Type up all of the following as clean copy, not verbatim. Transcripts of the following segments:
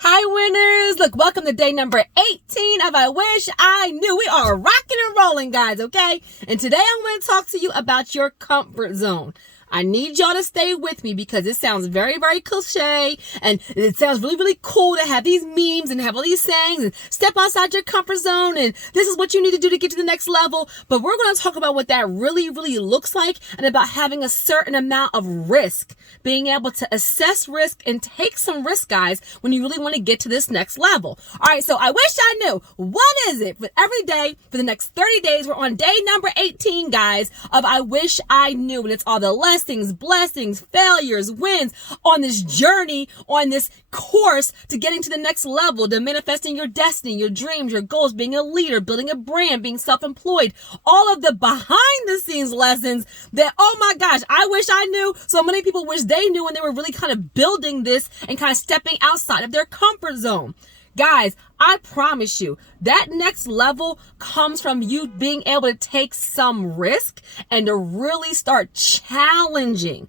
Hi winners! Look, welcome to day number 18 of I Wish I Knew. We are rocking and rolling, guys, okay? And today I'm going to talk to you about your comfort zone. I need y'all to stay with me because it sounds very, very cliche and it sounds really, really cool to have these memes and have all these sayings and step outside your comfort zone and this is what you need to do to get to the next level. But we're going to talk about what that really, really looks like and about having a certain amount of risk, being able to assess risk and take some risk, guys, when you really want to get to this next level. All right, so I wish I knew. What is it? But every day for the next 30 days, we're on day number 18, guys, of I Wish I Knew. And it's all the blessings, failures, wins on this journey, on this course to getting to the next level, to manifesting your destiny, your dreams, your goals, being a leader, building a brand, being self-employed, all of the behind the scenes lessons that, oh my gosh, I wish I knew. So many people wish they knew when they were really kind of building this and kind of stepping outside of their comfort zone. Guys, I promise you, that next level comes from you being able to take some risk and to really start challenging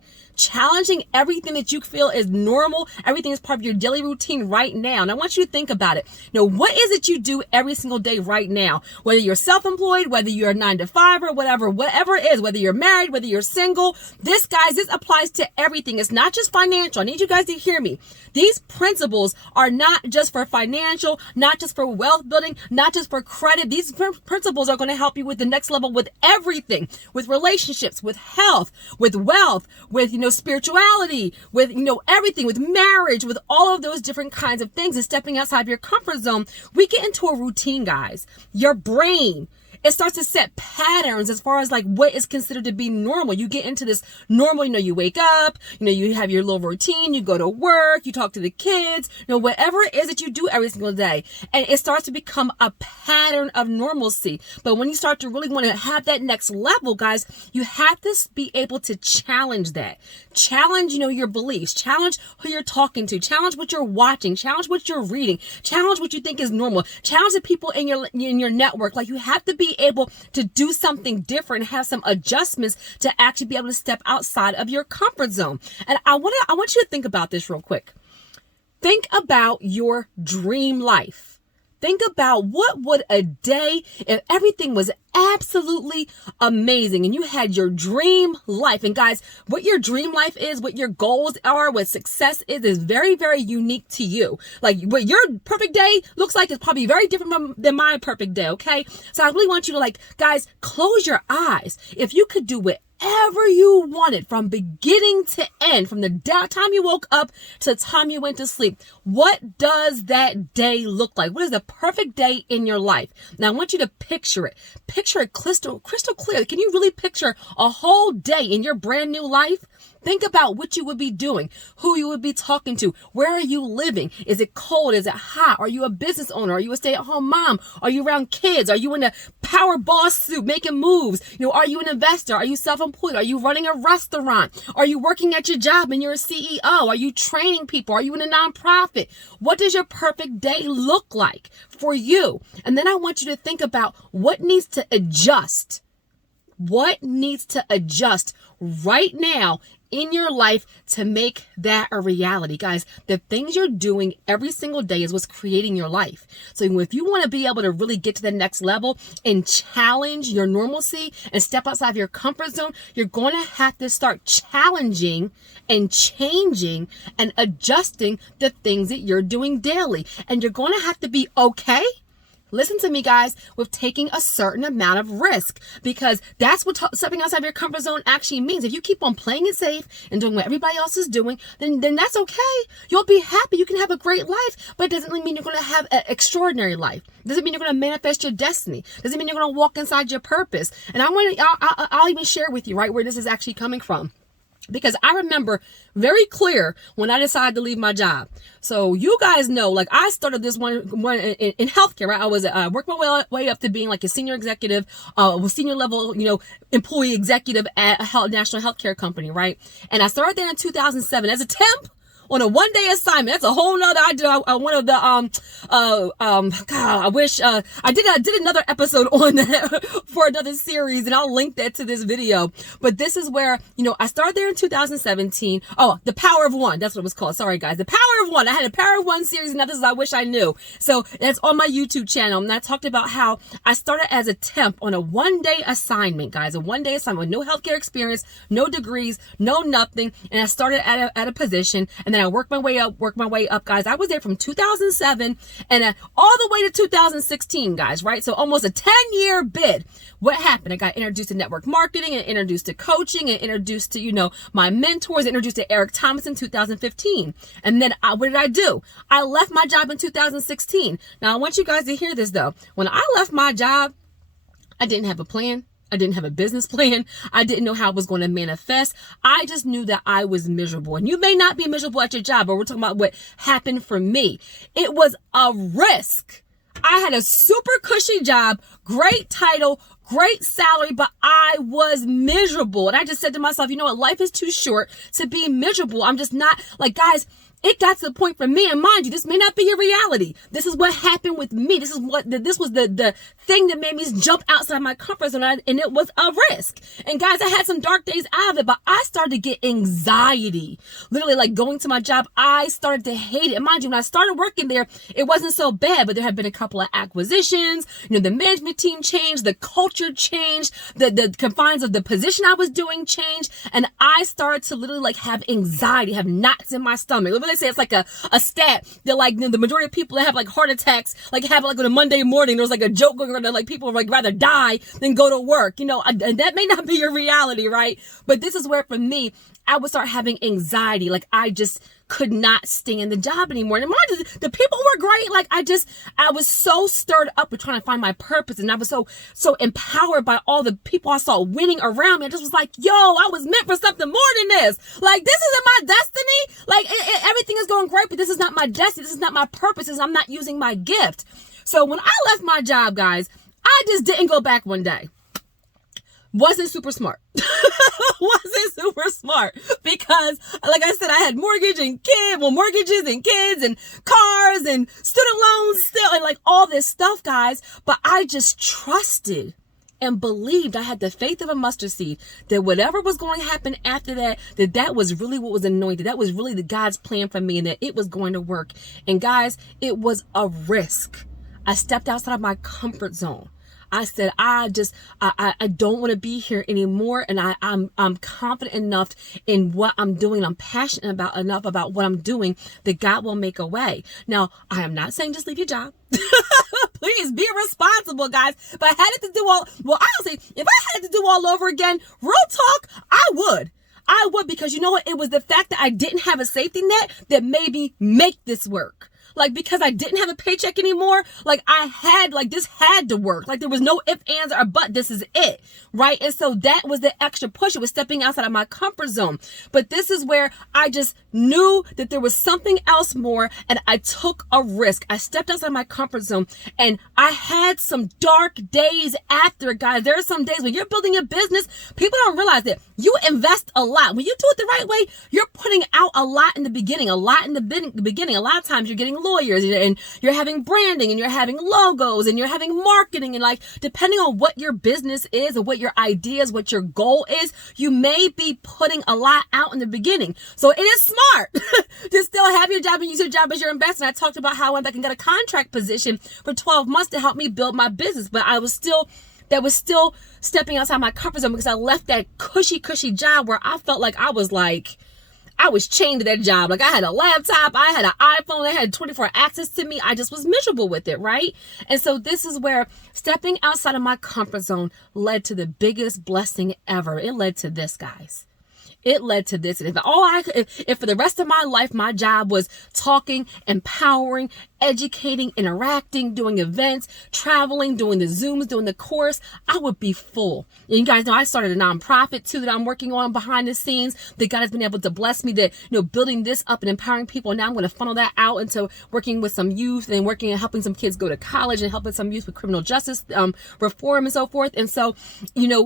everything that you feel is normal, everything is part of your daily routine right now. And I want you to think about it. What is it you do every single day right now? Whether you're self-employed, whether you're a 9-to-5 or whatever it is, whether you're married, whether you're single, this applies to everything. It's not just financial. I need you guys to hear me. These principles are not just for financial, not just for wealth building, not just for credit. These principles are going to help you with the next level with everything, with relationships, with health, with wealth, with, spirituality, with, everything, with marriage, with all of those different kinds of things and stepping outside of your comfort zone. We get into a routine, guys. Your brain, it starts to set patterns as far as like what is considered to be normal. You get into this normal, you wake up, you have your little routine, you go to work, you talk to the kids, whatever it is that you do every single day. And it starts to become a pattern of normalcy. But when you start to really want to have that next level, guys, you have to be able to challenge that. Challenge, your beliefs, challenge who you're talking to, challenge what you're watching, challenge what you're reading, challenge what you think is normal, challenge the people in your network. Like you have to be able to do something different, have some adjustments to actually be able to step outside of your comfort zone. And I want you to think about this real quick. Think about your dream life. Think about what would a day if everything was absolutely amazing and you had your dream life. And guys, what your dream life is, what your goals are, what success is very, very unique to you. Like what your perfect day looks like is probably very different than my perfect day, okay? So I really want you to guys, close your eyes. If you could do whatever you wanted from beginning to end, from the time you woke up to the time you went to sleep, what does that day look like? What is the perfect day in your life? Now I want you to picture it. Picture it crystal clear. Can you really picture a whole day in your brand new life? Think about what you would be doing, who you would be talking to, where are you living? Is it cold? Is it hot? Are you a business owner? Are you a stay-at-home mom? Are you around kids? Are you in a power boss suit making moves? Are you an investor? Are you self-employed? Are you running a restaurant? Are you working at your job and you're a CEO? Are you training people? Are you in a nonprofit? What does your perfect day look like for you? And then I want you to think about what needs to adjust. What needs to adjust right now in your life to make that a reality? Guys, the things you're doing every single day is what's creating your life. So if you want to be able to really get to the next level and challenge your normalcy and step outside of your comfort zone, you're going to have to start challenging and changing and adjusting the things that you're doing daily. And you're going to have to be okay. Listen to me, guys, with taking a certain amount of risk, because that's what stepping outside of your comfort zone actually means. If you keep on playing it safe and doing what everybody else is doing, then that's okay. You'll be happy. You can have a great life, but it doesn't mean you're going to have an extraordinary life. It doesn't mean you're going to manifest your destiny. It doesn't mean you're going to walk inside your purpose. And I'll even share with you, right, where this is actually coming from. Because I remember very clear when I decided to leave my job. So you guys know, I started this one in healthcare, right? I was worked my way up to being a senior executive, senior level, employee executive at a national healthcare company, right? And I started there in 2007 as a temp. on a one-day assignment. That's a whole nother. I did one of the God, I wish I did another episode on that for another series, and I'll link that to this video. But this is where, you know, I started there in 2017. Oh, The Power of One. That's what it was called. Sorry, guys. The Power of One. I had a Power of One series, and now this is I Wish I Knew. So that's on my YouTube channel. And I talked about how I started as a temp on a one-day assignment, guys. A one-day assignment with no healthcare experience, no degrees, no nothing. And I started at a position, and then I worked my way up, guys. I was there from 2007 and all the way to 2016, guys, right? So almost a 10-year bid. What happened? I got introduced to network marketing and introduced to coaching and introduced to, you know, my mentors, introduced to Eric Thomas in 2015. And then what did I do? I left my job in 2016. Now, I want you guys to hear this, though. When I left my job, I didn't have a plan. I didn't have a business plan. I didn't know how it was going to manifest. I just knew that I was miserable. And you may not be miserable at your job, but we're talking about what happened for me. It was a risk. I had a super cushy job, great title, great salary, but I was miserable. And I just said to myself, you know what? Life is too short to be miserable. I'm just not, like, guys, it got to the point for me, and mind you, this may not be your reality. This is what happened with me. This was the thing that made me jump outside my comfort zone, and it was a risk. And guys, I had some dark days out of it, but I started to get anxiety. Literally, like going to my job, I started to hate it. And mind you, when I started working there, it wasn't so bad, but there had been a couple of acquisitions. You know, the management team changed, the culture changed, the confines of the position I was doing changed, and I started to literally like have anxiety, have knots in my stomach. They say it's like a stat that, like, you know, the majority of people that have like heart attacks, like have like on a Monday morning, there's like a joke going around that like people would like rather die than go to work, you know, and that may not be your reality, right? But this is where for me, I would start having anxiety. Like I just could not stay in the job anymore. And mind you, the people were great. Like I was so stirred up with trying to find my purpose. And I was so empowered by all the people I saw winning around me. I just was like, yo, I was meant for something more than this. Like, this isn't my destiny. Like everything is going great, but this is not my destiny. This is not my purpose. I'm not using my gift. So when I left my job, guys, I just didn't go back one day. Wasn't super smart. Wasn't super smart because, like I said, I had mortgages and kids and cars and student loans still and like all this stuff, guys. But I just trusted and believed. I had the faith of a mustard seed that whatever was going to happen after that, that was really what was anointed. That was really the God's plan for me and that it was going to work. And guys, it was a risk. I stepped outside of my comfort zone. I said, I don't want to be here anymore. And I'm confident enough in what I'm doing. I'm passionate enough about what I'm doing that God will make a way. Now, I am not saying just leave your job. Please be responsible, guys. If I had it to do honestly, if I had it to do all over again, real talk, I would. Because you know what? It was the fact that I didn't have a safety net that made me make this work. Like, because I didn't have a paycheck anymore, like this had to work. Like there was no if, ands, or but. This is it, right? And so that was the extra push. It was stepping outside of my comfort zone. But this is where I just knew that there was something else more, and I took a risk. I stepped outside my comfort zone, and I had some dark days after, guys. There are some days when you're building a business, people don't realize that you invest a lot. When you do it the right way, you're putting out a lot in the beginning, a lot of times you're getting lawyers and you're having branding and you're having logos and you're having marketing, and like depending on what your business is and what your ideas, what your goal is, you may be putting a lot out in the beginning. So it is smart to still have your job and use your job as your investment. I talked about how I can get a contract position for 12 months to help me build my business, but that was still stepping outside my comfort zone because I left that cushy job where I felt like I was chained to that job. Like I had a laptop, I had an iPhone, I had 24 access to me. I just was miserable with it, right? And so this is where stepping outside of my comfort zone led to the biggest blessing ever. It led to this, guys. It led to this. And if for the rest of my life, my job was talking, empowering, educating, interacting, doing events, traveling, doing the Zooms, doing the course, I would be full. And you guys know I started a nonprofit too that I'm working on behind the scenes that God has been able to bless me that, building this up and empowering people. Now I'm going to funnel that out into working with some youth and working and helping some kids go to college and helping some youth with criminal justice reform and so forth. And so,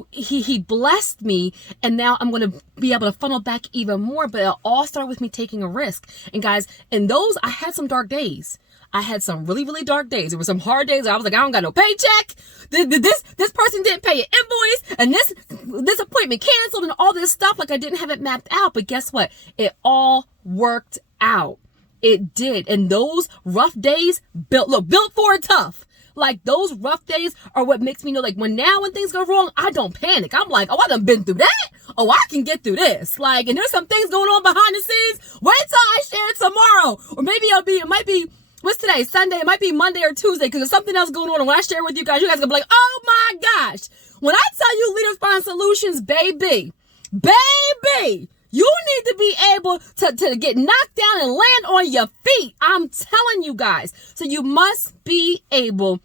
he blessed me, and now I'm going to be able able to funnel back even more. But it all started with me taking a risk. And guys, in those, I had some dark days. I had some really, really dark days. There were some hard days where I was like, I don't got no paycheck. This person didn't pay an invoice, and this appointment canceled, and all this stuff. Like, I didn't have it mapped out. But guess what? It all worked out. It did. And those rough days built for tough. Like, those rough days are what makes me know, like, when things go wrong, I don't panic. I'm like, oh, I done been through that. Oh, I can get through this. Like, and there's some things going on behind the scenes. Wait till I share it tomorrow. Or maybe it might be, what's today? Sunday. It might be Monday or Tuesday, because there's something else going on. And when I share it with you guys are gonna be like, oh my gosh. When I tell you Leaders Find Solutions, baby, you need to be able to get knocked down and land on your feet. I'm telling you guys. So you must be able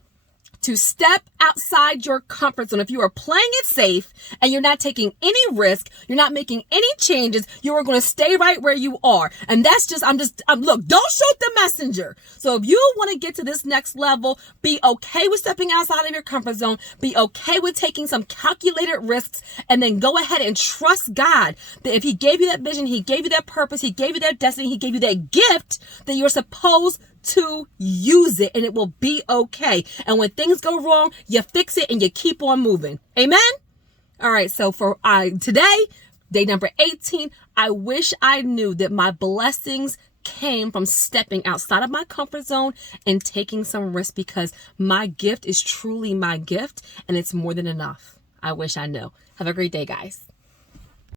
to step outside your comfort zone. If you are playing it safe and you're not taking any risk, you're not making any changes, you are going to stay right where you are. And that's just, look, don't shoot the messenger. So if you want to get to this next level, be okay with stepping outside of your comfort zone, be okay with taking some calculated risks, and then go ahead and trust God that if he gave you that vision, he gave you that purpose, he gave you that destiny, he gave you that gift, that you're supposed to use it, and it will be okay. And when things go wrong, you fix it and you keep on moving. Amen. All right. So for today, day number 18, I wish I knew that my blessings came from stepping outside of my comfort zone and taking some risk, because my gift is truly my gift and it's more than enough. I wish I knew. Have a great day, guys.